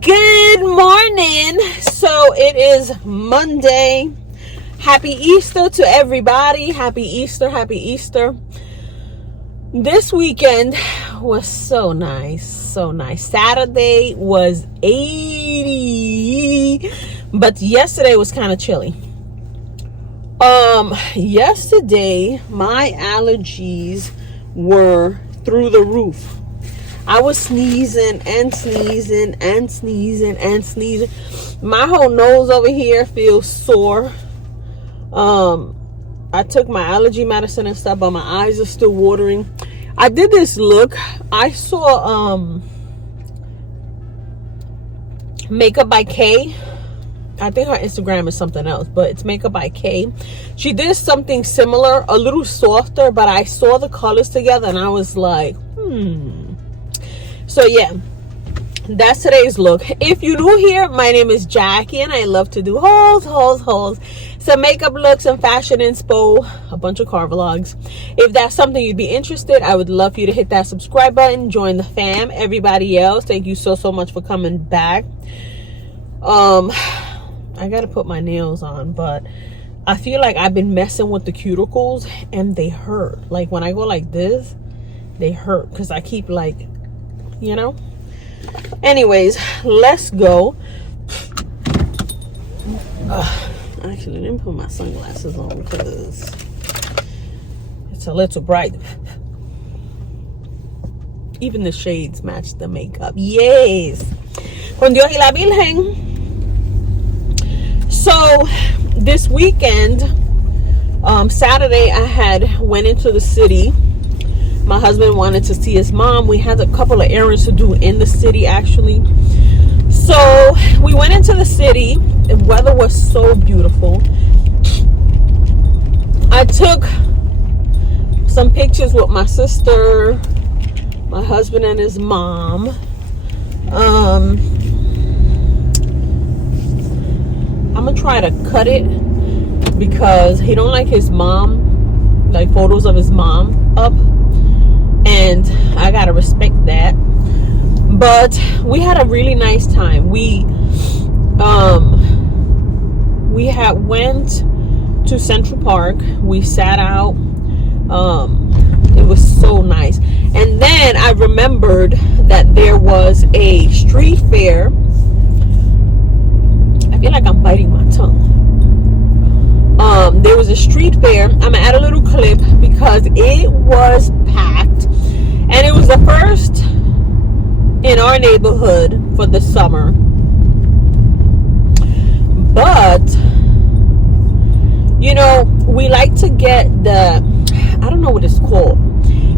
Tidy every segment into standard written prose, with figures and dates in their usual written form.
Good morning. So it is Monday. Happy Easter to everybody. Happy Easter. Happy Easter. This weekend was so nice. So nice. Saturday was 80, but yesterday was kind of chilly. Yesterday my allergies were through the roof. I was sneezing and sneezing and sneezing and sneezing. My whole nose over here feels sore. I took my allergy medicine and stuff, but my eyes are still watering. I did this look. I saw Makeup by Kay. I think her Instagram is something else, but it's Makeup by Kay. She did something similar, a little softer, but I saw the colors together and I was like, So yeah, that's today's look. If you're new here, my name is Jackie and I love to do hauls, some makeup looks and fashion inspo, a bunch of car vlogs. If that's something you'd be interested, I would love for you to hit that subscribe button, join the fam. Everybody else, thank you so much for coming back. I gotta put my nails on, but I feel like I've been messing with the cuticles and they hurt. Like when I go like this, they hurt because I keep like, you know. Anyways, let's go. Actually, let me put my sunglasses on because it's a little bright. Even the shades match the makeup. Yes. Con Dios y la Virgen. So this weekend, Saturday, I went into the city. My husband wanted to see his mom. We had a couple of errands to do in the city, actually. So we went into the city. The weather was so beautiful. I took some pictures with my sister, my husband, and his mom. I'm gonna try to cut it because he don't like his mom, like photos of his mom up. And I gotta respect that. But we had a really nice time. We went to Central Park. We sat out. It was so nice. And then I remembered that there was a street fair. I feel like I'm biting my tongue. There was a street fair. I'm gonna add a little clip because it was packed. And it was the first in our neighborhood for the summer. But, you know, we like to get the, I don't know what it's called.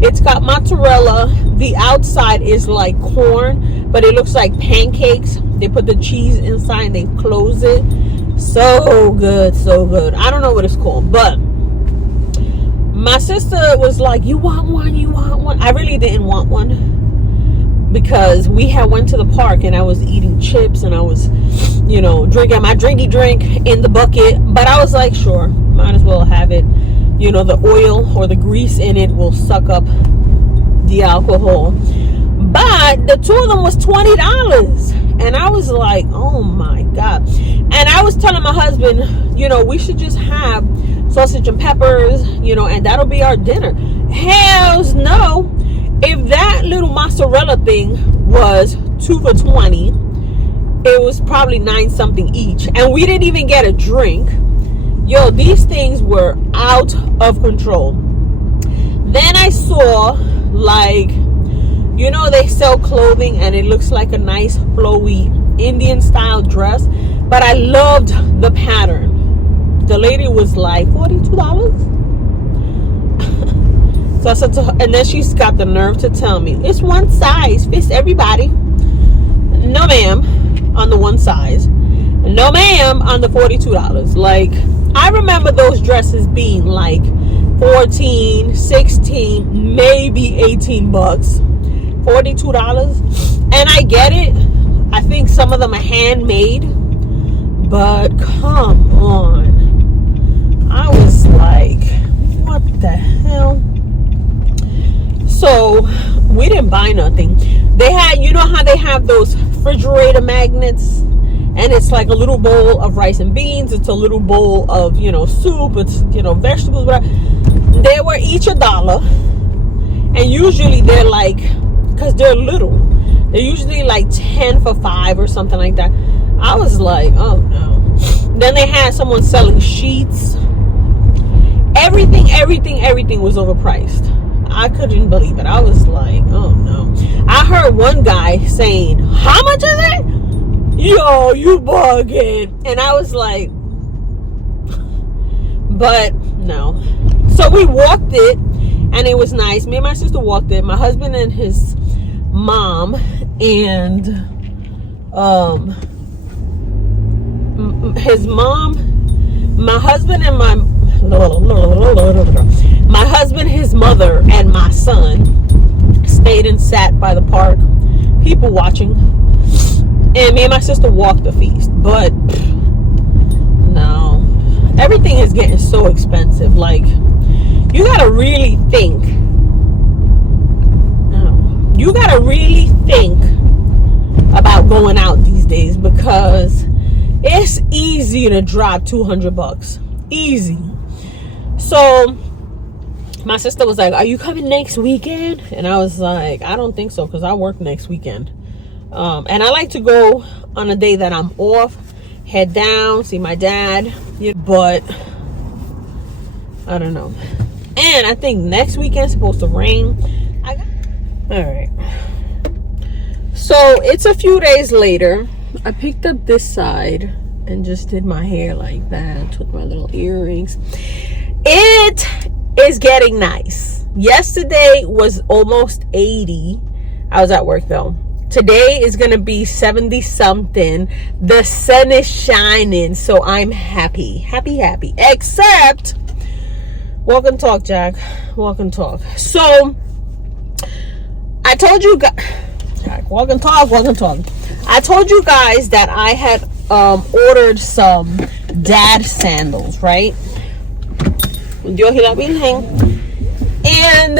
It's got mozzarella. The outside is like corn, but it looks like pancakes. They put the cheese inside and they close it. So good, so good. I don't know what it's called, but my sister was like, you want one? You want one? I really didn't want one because we had went to the park and I was eating chips and I was, you know, drinking my drinky drink in the bucket. But I was like, sure, might as well have it. You know, the oil or the grease in it will suck up the alcohol. But the two of them was $20. And I was like, oh my God. And I was telling my husband, you know, we should just have sausage and peppers, you know, and that'll be our dinner. Hells no. If that little mozzarella thing was 2 for $20, it was probably 9 something each. And we didn't even get a drink. Yo, these things were out of control. Then I saw, like, you know, they sell clothing and it looks like a nice flowy Indian style dress, but I loved the pattern. The lady was like, $42? So I said to her, and then she's got the nerve to tell me, it's one size, fits everybody. No ma'am, on the one size. No ma'am, on the $42. Like, I remember those dresses being like 14, 16, maybe 18 bucks. $42. And I get it. I think some of them are handmade. But come on. the hell? So we didn't buy nothing. They had, you know how they have those refrigerator magnets, and it's like a little bowl of rice and beans, it's a little bowl of, you know, soup, it's, you know, vegetables, whatever. They were each $1, and usually they're like, because they're little, they're usually like 10 for $5 or something like that. I was like, oh no. Then they had someone selling sheets. Everything was overpriced. I couldn't believe it. I was like, oh no. I heard one guy saying, how much is it? Yo, you bugging. And I was like, but no. So we walked it, and it was nice. Me and my sister walked it. My husband and his mom and his mom, my husband and my husband, his mother, and my son stayed and sat by the park, people watching, and me and my sister walked the feast. But no, everything is getting so expensive. Like, you gotta really think. You gotta really think about going out these days, because it's easy to drop $200. Easy. So my sister was like, are you coming next weekend? And I was like, I don't think so, because I work next weekend. And I like to go on a day that I'm off, head down, see my dad. But I don't know. And I think next weekend's supposed to rain. All right. So it's a few days later. I picked up this side and just did my hair like that, took my little earrings. It is getting nice. Yesterday was almost 80. I was at work though. Today is gonna be 70 something. The sun is shining, so I'm happy. Except, walk and talk, Jack. Walk and talk. So I told you guys, Jack, walk and talk. I told you guys that I had ordered some dad sandals, right? Dios y la Virgen. And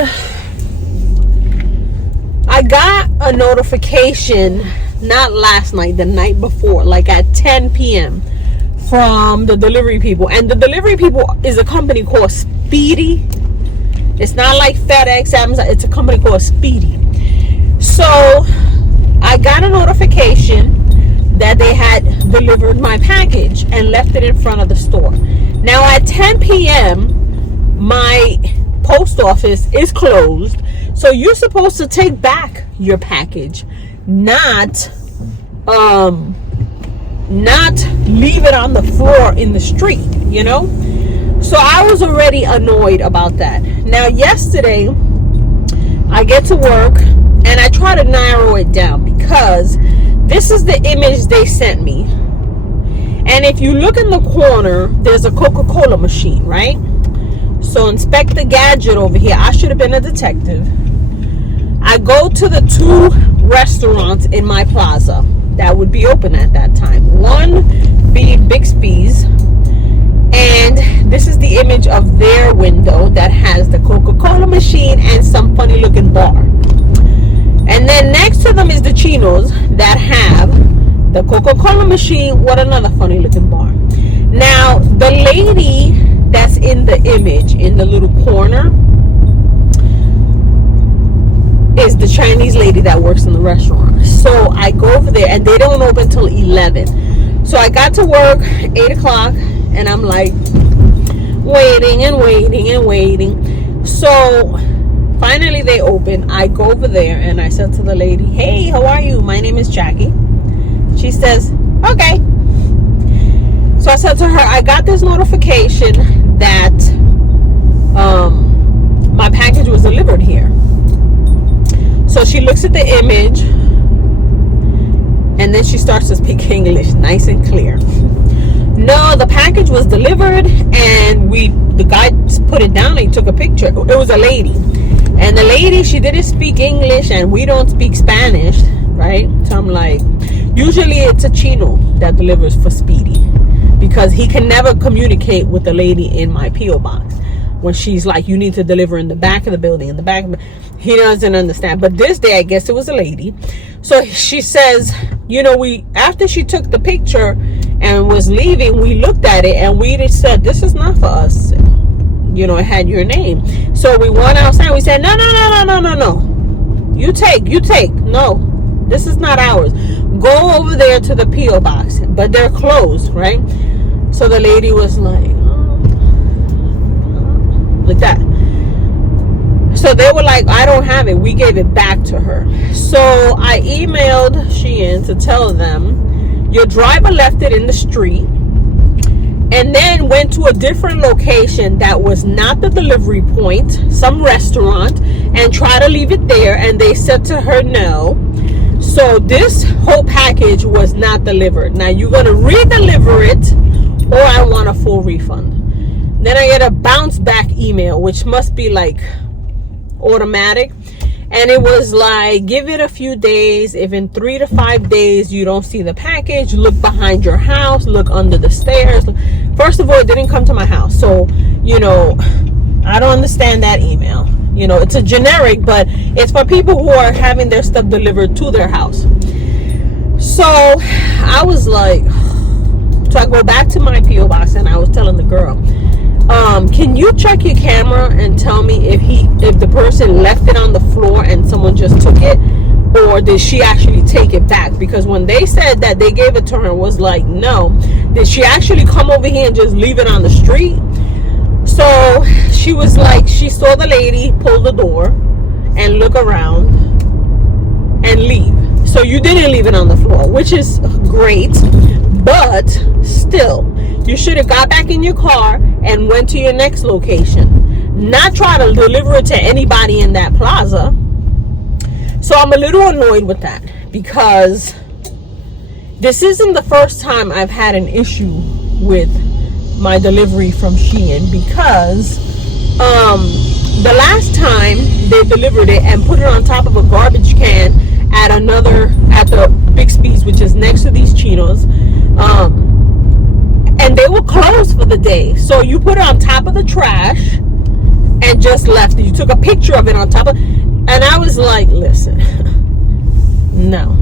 I got a notification, not last night, the night before, like at 10 p.m. from the delivery people. And the delivery people is a company called Speedy. It's not like FedEx, Amazon. It's a company called Speedy. So I got a notification that they had delivered my package and left it in front of the store. Now at 10 p.m. my post office is closed, so you're supposed to take back your package, not leave it on the floor in the street, you know. So I was already annoyed about that. Now yesterday I get to work and I try to narrow it down, because this is the image they sent me. And if you look in the corner, there's a Coca-Cola machine, right? So Inspector Gadget over here, I should have been a detective. I go to the 2 restaurants in my plaza that would be open at that time. One being Bixby's, and this is the image of their window that has the Coca-Cola machine and some funny looking bar. And then next to them is the Chinos that have the Coca-Cola machine with another funny looking bar. Now, the lady that's in the image in the little corner is the Chinese lady that works in the restaurant. So I go over there, and they don't open till 11. So I got to work 8 o'clock, and I'm like waiting. So finally they open. I go over there and I said to the lady, hey, how are you? My name is Jackie. She says, okay. So I said to her, I got this notification that my package was delivered here. So she looks at the image, and then she starts to speak English nice and clear. No, the package was delivered, and the guy put it down and he took a picture. It was a lady. And the lady, she didn't speak English, and we don't speak Spanish, right? So I'm like, usually it's a Chino that delivers for Speedy, because he can never communicate with the lady in my P.O. box. when she's like, you need to deliver in the back of the building, in the back of the, he doesn't understand. But this day, I guess it was a lady. So she says, you know, after she took the picture and was leaving, we looked at it and we just said, this is not for us. You know, it had your name. So we went outside. We said, no. You take. No, this is not ours. Go over there to the P.O. box. But they're closed, right? So the lady was like, like that. So they were like, I don't have it. We gave it back to her. So I emailed Shein to tell them, your driver left it in the street and then went to a different location that was not the delivery point, some restaurant, and tried to leave it there. And they said to her, no. So this whole package was not delivered. Now you're going to re-deliver it or I want a full refund. Then I get a bounce back email, which must be like automatic. And it was like, give it a few days. If in 3 to 5 days you don't see the package, look behind your house, look under the stairs. First of all, it didn't come to my house. So, you know, I don't understand that email. You know, it's a generic, but it's for people who are having their stuff delivered to their house. So I was like, so I go back to my P.O. box and I was telling the girl, can you check your camera and tell me if the person left it on the floor and someone just took it, or did she actually take it back? Because when they said that they gave it to her, was like, no. Did she actually come over here and just leave it on the street? So she was like, she saw the lady pull the door and look around and leave. So you didn't leave it on the floor, which is great, but still, you should have got back in your car and went to your next location, not try to deliver it to anybody in that plaza. So I'm a little annoyed with that, because this isn't the first time I've had an issue with my delivery from Shein, because the last time they delivered it and put it on top of a garbage can at the Bixby's, which is next to these chinos, and they were closed for the day. So you put it on top of the trash and just left it. You took a picture of it on top of, and I was like, listen, no.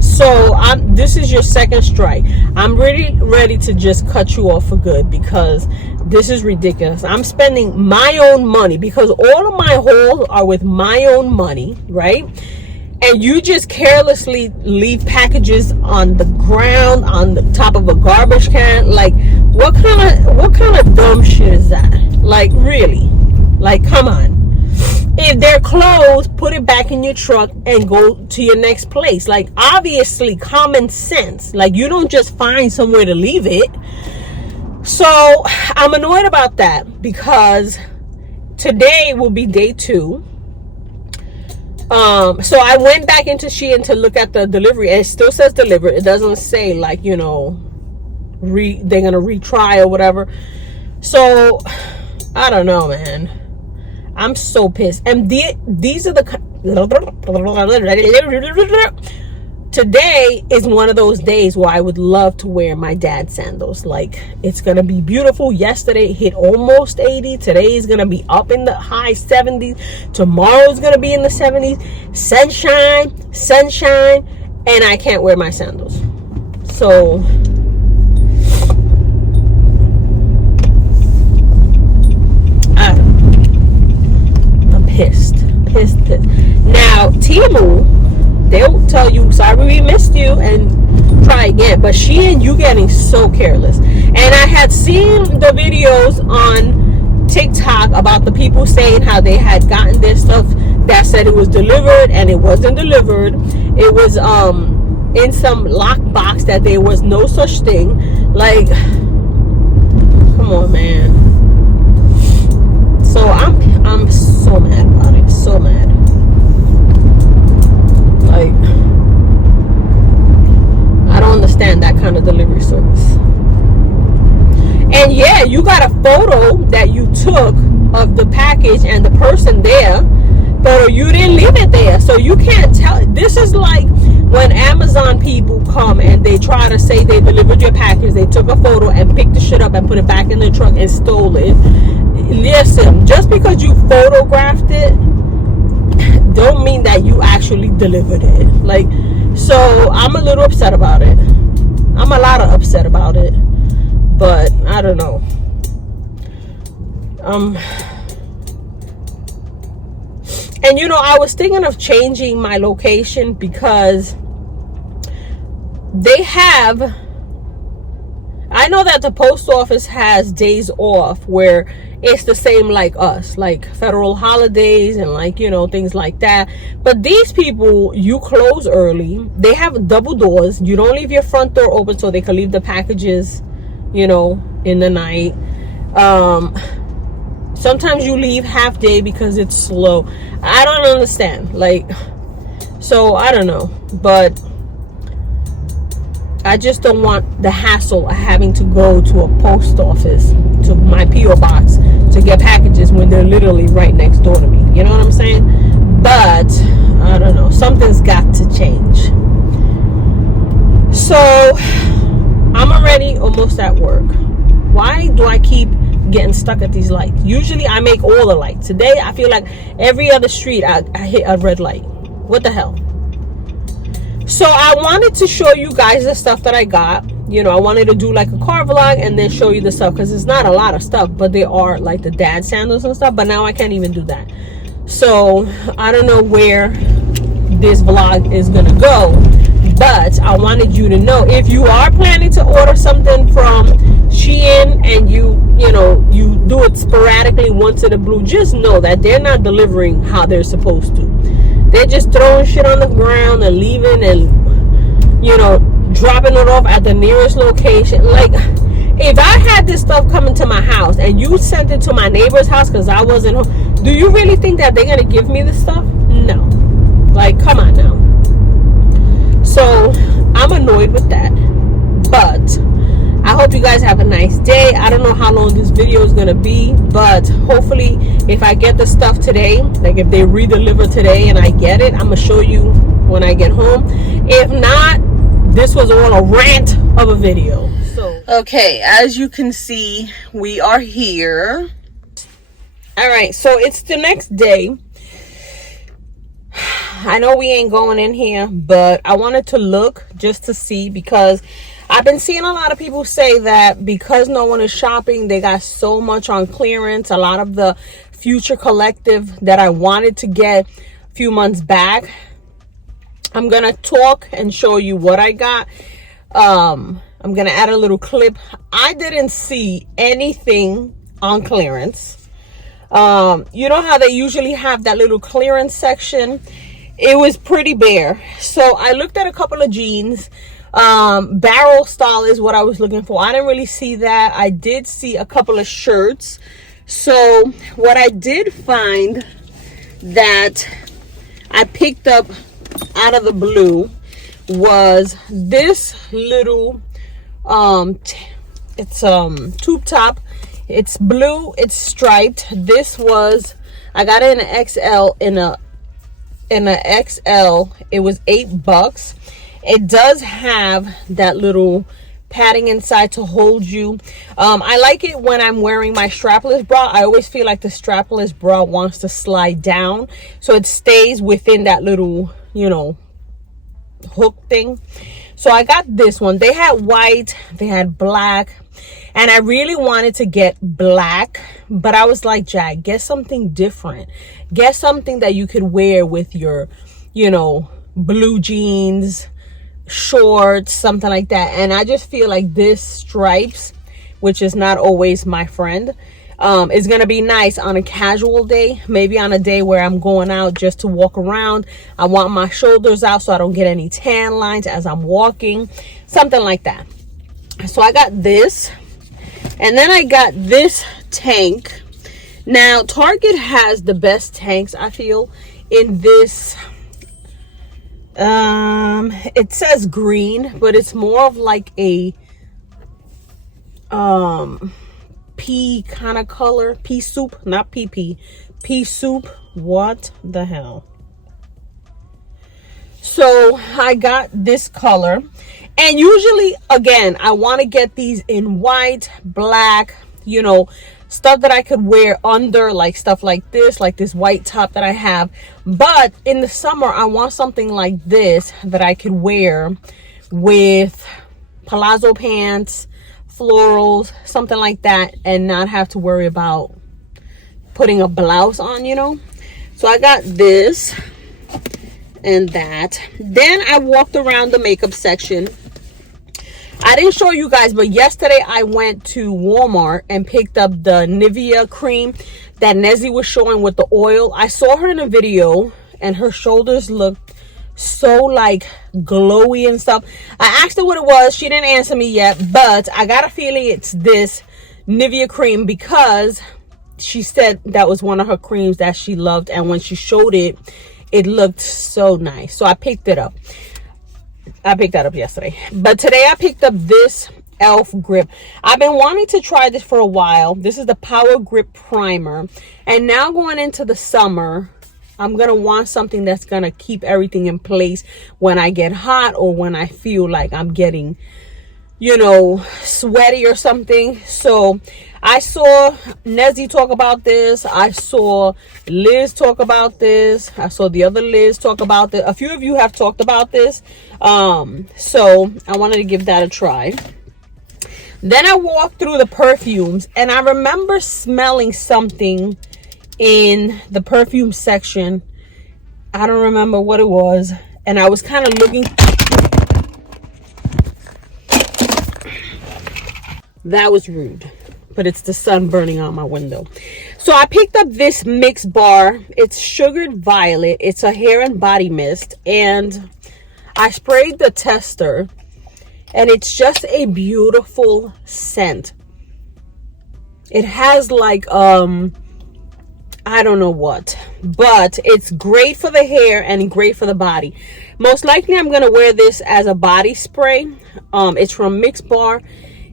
So this is your second strike. I'm really ready to just cut you off for good, because this is ridiculous. I'm spending my own money, because all of my hauls are with my own money, right? And you just carelessly leave packages on the ground, on the top of a garbage can. Like, what kind of dumb shit is that? Like, really? Like, come on. If they're closed, put it back in your truck and go to your next place. Like, obviously, common sense. Like, you don't just find somewhere to leave it. So I'm annoyed about that, because today will be day 2. So I went back into Shein to look at the delivery, and it still says delivered. It doesn't say, like, you know, they're gonna retry or whatever. So I don't know, man. I'm so pissed. And these are the today is one of those days where I would love to wear my dad's sandals. Like, it's gonna be beautiful. Yesterday it hit almost 80. Today is gonna be up in the high 70s. Tomorrow is gonna be in the 70s. Sunshine, and I can't wear my sandals. So I'm pissed. Now Temu, they'll tell you, sorry we missed you, and try again. But Shein, you getting so careless. And I had seen the videos on TikTok about the people saying how they had gotten their stuff that said it was delivered, and it wasn't delivered. It was in some lock box that there was no such thing. Like, come on, man. So I'm so mad about it. So mad. Like, I don't understand that kind of delivery service. And yeah, you got a photo that you took of the package and the person there, but you didn't leave it there, so you can't tell. This is like when Amazon people come and they try to say they delivered your package, they took a photo and picked the shit up and put it back in the truck and stole it. Listen, just because you photographed it don't mean that you actually delivered it. Like, so I'm a little upset about it. I'm a lot of upset about it, but I don't know. And you know, I was thinking of changing my location because they have, I know that the post office has days off where it's the same like us, like federal holidays and like, you know, things like that. But these people, you close early. They have double doors. You don't leave your front door open so they can leave the packages, you know, in the night. Sometimes you leave half day because it's slow. I don't understand. Like, so I don't know, but I just don't want the hassle of having to go to a post office, to my P.O. box, to get packages when they're literally right next door to me. You know what I'm saying? But I don't know. Something's got to change. So I'm already almost at work. Why do I keep getting stuck at these lights? Usually I make all the lights. Today I feel like every other street I hit a red light. What the hell? So I wanted to show you guys the stuff that I got. You know, I wanted to do like a car vlog and then show you the stuff, because it's not a lot of stuff, but they are like the dad sandals and stuff. But now I can't even do that. So I don't know where this vlog is gonna go, but I wanted you to know, if you are planning to order something from Shein and you know, you do it sporadically once in a blue, just know that they're not delivering how they're supposed to. They're just throwing shit on the ground and leaving and, you know, dropping it off at the nearest location. Like, if I had this stuff coming to my house and you sent it to my neighbor's house because I wasn't home, do you really think that they're going to give me this stuff? No. Like, come on now. So, I'm annoyed with that. But I hope you guys have a nice day. I don't know how long this video is going to be, but hopefully if I get the stuff today, like if they re-deliver today and I get it, I'm going to show you when I get home. If not, this was all a rant of a video. So, okay, as you can see, we are here. All right, so it's the next day. I know we ain't going in here, but I wanted to look just to see, because I've been seeing a lot of people say that because no one is shopping, they got so much on clearance. A lot of the Future Collective that I wanted to get a few months back. I'm going to talk and show you what I got. I'm going to add a little clip. I didn't see anything on clearance. You know how they usually have that little clearance section? It was pretty bare. So I looked at a couple of jeans. Barrel style is what I was looking for. I didn't really see that. I did see a couple of shirts. So what I did find that I picked up out of the blue was this little it's tube top. It's blue, it's striped. This was, I got it in an XL, in a XL. It was $8. It does have that little padding inside to hold you. I like it when I'm wearing my strapless bra. I always feel like the strapless bra wants to slide down, so it stays within that little, you know, hook thing. So I got this one. They had white, they had black, and I really wanted to get black, but I was like, Jack, get something different. Get something that you could wear with your, you know, blue jeans, shorts, something like that. And I just feel like this stripes, which is not always my friend, is gonna be nice on a casual day, maybe on a day where I'm going out just to walk around. I want my shoulders out so I don't get any tan lines as I'm walking, something like that. So I got this, and then I got this tank. Now Target has the best tanks, I feel, in this. It says green, but it's more of like a pea kind of color. Pea soup, not PP. Pea soup. What the hell? So I got this color, And usually, again, I want to get these in white, black, you know, stuff that I could wear under, like stuff like this white top that I have. But in the summer, I want something like this that I could wear with palazzo pants, florals, something like that, and not have to worry about putting a blouse on, you know. So I got this and that. Then I walked around the makeup section. I didn't show you guys, but yesterday I went to Walmart and picked up the Nivea cream that Nezzy was showing with the oil. I saw her in a video and her shoulders looked so like glowy and stuff. I asked her what it was. She didn't answer me yet, but I got a feeling it's this Nivea cream because she said that was one of her creams that she loved, and when she showed it, it looked so nice. So I picked it up. I picked that up yesterday, but today I picked up this elf grip. I've been wanting to try this for a while. This is the Power Grip Primer, and now going into the summer, I'm gonna want something that's gonna keep everything in place when I get hot or when I feel like I'm getting, you know, sweaty or something. So I saw Nezzy talk about this. I saw Liz talk about this. I saw the other Liz talk about this. A few of you have talked about this. So I wanted to give that a try. Then I walked through the perfumes, and I remember smelling something in the perfume section. I don't remember what it was. And I was kind of looking. That was rude, but it's the sun burning out my window. So I picked up this mix bar. It's sugared violet. It's a hair and body mist, and I sprayed the tester, and it's just a beautiful scent. It has like I don't know what, but it's great for the hair and great for the body. Most likely I'm gonna wear this as a body spray. It's from Mix Bar.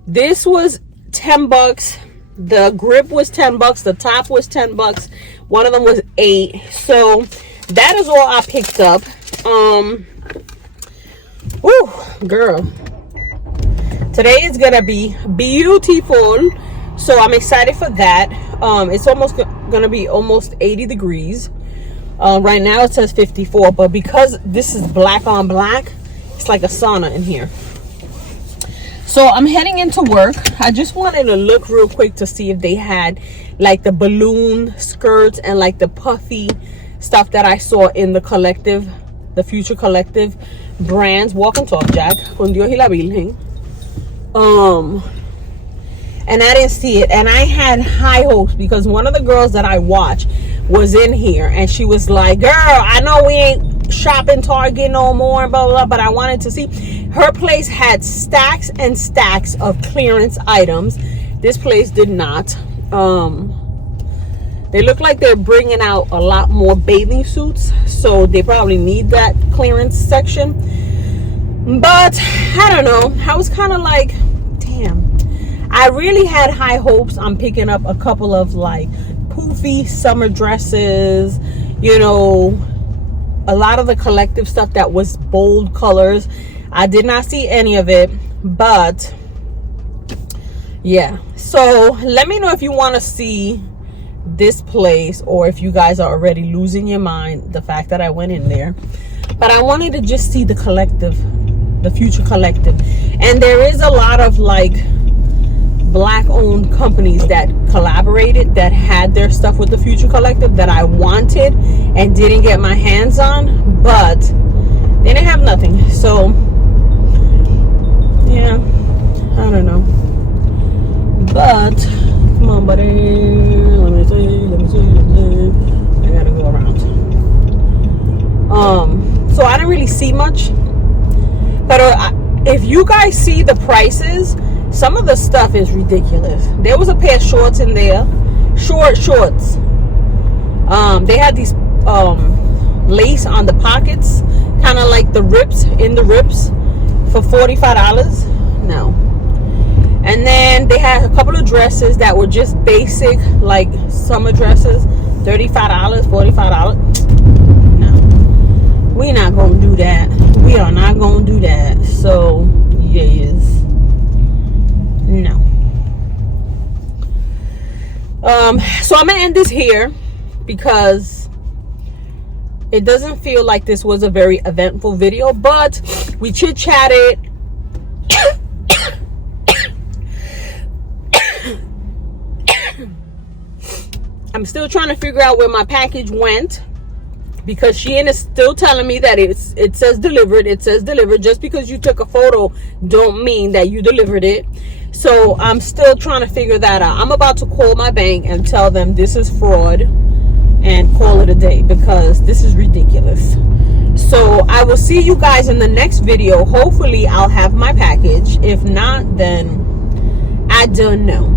This was $10. The grip was $10. The top was $10. One of them was $8. So that is all I picked up. Woo, girl. Today is gonna be beautiful. So I'm excited for that. It's almost gonna be almost 80 degrees. Right now it says 54, but because this is black on black, it's like a sauna in here. So I'm heading into work. I just wanted to look real quick to see if they had like the balloon skirts and like the puffy stuff that I saw in the collective, the Future Collective brands. Walk and talk, Jack. Con Dios y la Virgen. And I didn't see it, and I had high hopes because one of the girls that I watch was in here, and she was like, girl, I know we ain't shopping Target no more, blah, blah, blah, but I wanted to see. Her place had stacks and stacks of clearance items. This place did not. They look like they're bringing out a lot more bathing suits, so they probably need that clearance section. But I don't know, I was kind of like, damn, I really had high hopes on picking up a couple of like poofy summer dresses, you know, a lot of the collective stuff that was bold colors. I did not see any of it, but yeah. So let me know if you want to see this place, or if you guys are already losing your mind the fact that I went in there. But I wanted to just see the collective, the Future Collective. And there is a lot of like black owned companies that collaborated, that had their stuff with the Future Collective that I wanted and didn't get my hands on, but they didn't have nothing. So yeah, I don't know. But come on, buddy, let me see. I gotta go around. So I didn't really see much, but if you guys see the prices, some of the stuff is ridiculous. There was a pair of shorts in there, shorts. They had these lace on the pockets, kind of like the rips in the rips, for $45. No. And then they had a couple of dresses that were just basic, like summer dresses, $35, $45. No, we're not gonna do that. We are not gonna do that. So USPA is. No. So I'm gonna end this here because it doesn't feel like this was a very eventful video, but we chit chatted. I'm still trying to figure out where my package went, because Shein is still telling me that it says delivered. It says delivered. Just because you took a photo don't mean that you delivered it. So I'm still trying to figure that out. I'm about to call my bank and tell them this is fraud and call it a day, because this is ridiculous. So I will see you guys in the next video. Hopefully I'll have my package. If not, then I don't know.